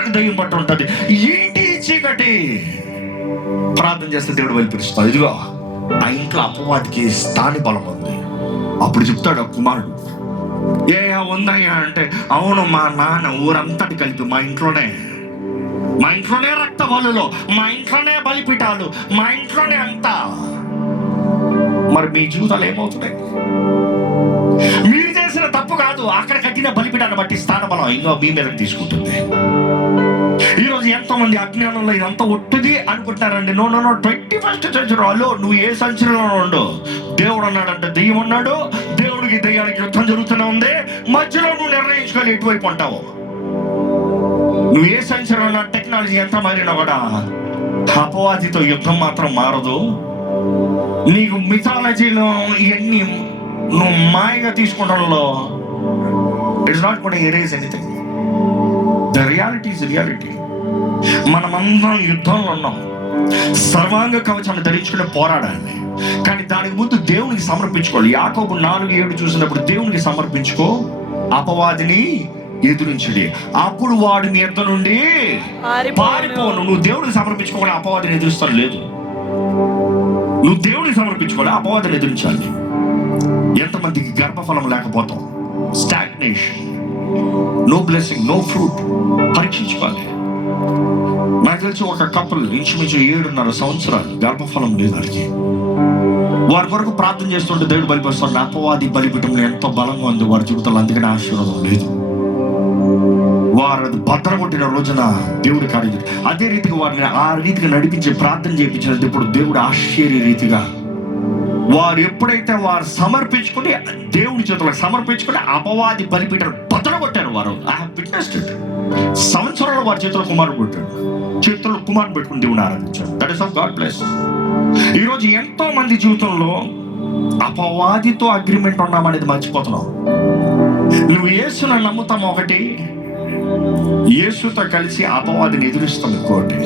సంవత్సరానికి దయ్యం పట్టు ఉంటుంది. ఏంటి చీకటి? ప్రార్థన చేస్తే దేవుడు వెలిపిస్తాడు. ఇదిగో ఆ ఇంట్లో అపవాదికి స్థాని బలం ఉంది. అప్పుడు చెప్తాడు ఆ కుమారుడు, ఏ ఉందయ్యా అంటే, అవును మా నాన్న ఊరంతటి కలిపి మా ఇంట్లోనే రక్త బలులు, మా ఇంట్లోనే బలిపీఠాలు, మా ఇంట్లోనే అంతా. మరి మీ జీవితాలు ఏమవుతున్నాయి? మీరు చేసిన తప్పు కాదు, అక్కడ కట్టిన బలిపీఠాన్ని బట్టి స్థానబలం ఇంకా మీ మీదకి తీసుకుంటుంది. ఈరోజు ఎంతో మంది అజ్ఞానంలో ఇదంతా ఒట్టుది అనుకుంటున్నారండి. నో 21st సెంచరీలో నువ్వు ఏ సంవత్సరంలో ఉండు, దేవుడు అన్నాడంటే దెయ్యం ఉన్నాడు, దేవుడికి దెయ్యానికి యుద్ధం జరుగుతూనే ఉంది. మధ్యలో నువ్వు నిర్ణయించుకోవాలి ఎటువైపు ఉంటావు. నువ్వు ఏ సంవత్సరంలో టెక్నాలజీ ఎంత మారినా కూడా అపవాదితో యుద్ధం మాత్రం మారదు. నీకు మిథాలజీలో ఇవన్నీ నువ్వు మాయగా తీసుకోవడంలో it's not gonna erase anything. The reality is reality. మనమందరం యుద్ధంలో ఉన్నాం. సర్వాంగ కవచాన్ని ధరించుకుని పోరాడాలి, కానీ దానికి ముందు దేవునికి సమర్పించుకోవాలి. యాకోబు 4:7 చూసినప్పుడు దేవునికి సమర్పించుకో, అపవాదిని ఎదురించుడి, అప్పుడు వాడు నీ యొద్ద నుండి పారిపోను. నువ్వు దేవునికి సమర్పించుకోవాలి, అపవాదిని ఎదురుస్తాను లేదు. నువ్వు దేవునికి సమర్పించుకోవాలి, అపవాదిని ఎదురించాలి. ఎంతమందికి గర్భఫలం లేకపోతాం, stagnation, no blessing, no fruit. పరీక్షించుకోవాలి. నాకు తెలిసి ఒక కపుల్ ఇంచుమించు 7.5 సంవత్సరాలు గర్భఫలం లేదు వారికి. వారి కొరకు ప్రార్థన చేస్తుంటే దేవుడు బలిపిస్తాడు. అపవాది బలిపీఠంలో ఎంతో బలంగా ఉంది వారి జీవితంలో, అందుకని ఆశీర్వాదం లేదు. వారు అది భద్రగొట్టిన రోజున దేవుడి కార్యం. అదే రీతిగా వారిని ఆ రీతిగా నడిపించి ప్రార్థన చేయించినది ఇప్పుడు దేవుడు ఆశ్చర్య రీతిగా వారు ఎప్పుడైతే వారు సమర్పించుకుని దేవుడి చేతులకు సమర్పించుకుని అపవాది బలిపీఠాలు భద్రగొట్టారు. వారు ఐ హావ్ విట్నెస్డ్ ఇట్. సంవత్సరాలు వారి చేతుల్లో కుమారుడు పెట్టాడు, చేతుల్లో కుమారుడు పెట్టుకుని దేవుని ఆరాధించాడు. That is of God bless. ఈరోజు ఎంతో మంది జీవితంలో అపవాదితో అగ్రిమెంట్ ఉన్నామనేది మర్చిపోతున్నావు. నువ్వు యేసును నమ్ముతాం ఒకటి, యేసుతో కలిసి అపవాదిని ఎదురిస్తాం ఇంకోటి.